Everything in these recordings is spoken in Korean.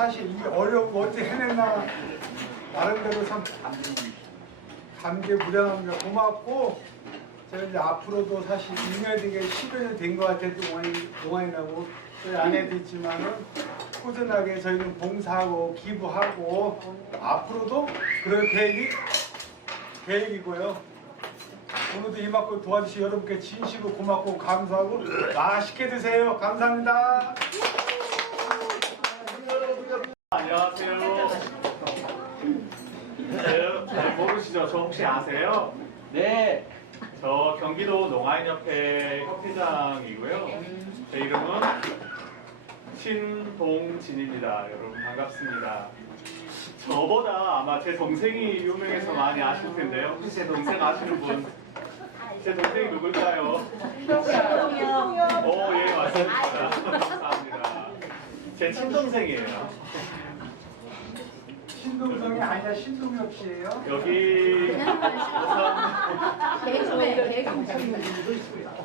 사실 이 어려운 거 어떻게 해냈나 나름대로 참 감개무량합니다. 고맙고 제가 이제 앞으로도 사실 2년 되게 10여 년 된 것. 동안이, 동안이라고 저희 아내도 있지만은 꾸준하게 저희는 봉사하고 기부하고 앞으로도 그럴 계획이 계획이고요. 오늘도 이만큼 도와주신 여러분께 진심으로 고맙고 감사하고 맛있게 드세요. 감사합니다. 안녕하세요. 네, 잘 모르시죠? 저 혹시 아세요? 네. 저 경기도 농아인협회 협회장이고요. 제 이름은 신동진입니다. 여러분 반갑습니다. 저보다 아마 제 동생이 유명해서 많이 아실 텐데요. 혹시 제 동생 아시는 분? 제 동생이 누굴까요? 오, 예, 맞습니다. 감사합니다. 제 친동생이에요. 신동성이 아니라 신동엽 씨예요. 여기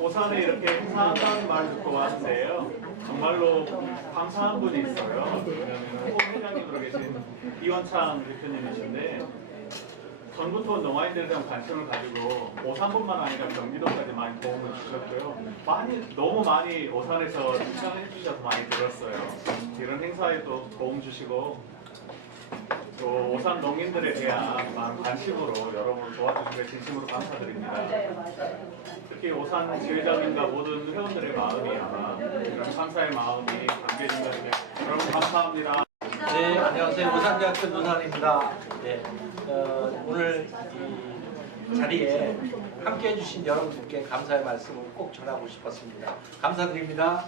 오산, 오산에 이렇게 행사한다는 말 듣고 왔는데요. 정말로 감사한 분이 있어요. 왜냐면 홍 회장님으로 계신 이원창 대표님이신데 전부터 농아인들에 대한 관심을 가지고 오산뿐만 아니라 경기도까지 많이 도움을 주셨고요. 많이 너무 많이 오산에서 칭찬해 주셔서 많이 들었어요. 이런 행사에도 도움 주시고 또 오산 농민들에 대한 많은 관심으로 여러분 도와주신 게 진심으로 감사드립니다. 특히 오산 지회장님과 모든 회원들의 마음이 아마 이런 감사의 마음이 담겨진다는 게 여러분 감사합니다. 네, 안녕하세요. 우산대학교 노산입니다. 네, 어, 오늘 이 자리에 함께 해주신 여러분들께 감사의 말씀을 꼭 전하고 싶었습니다. 감사드립니다.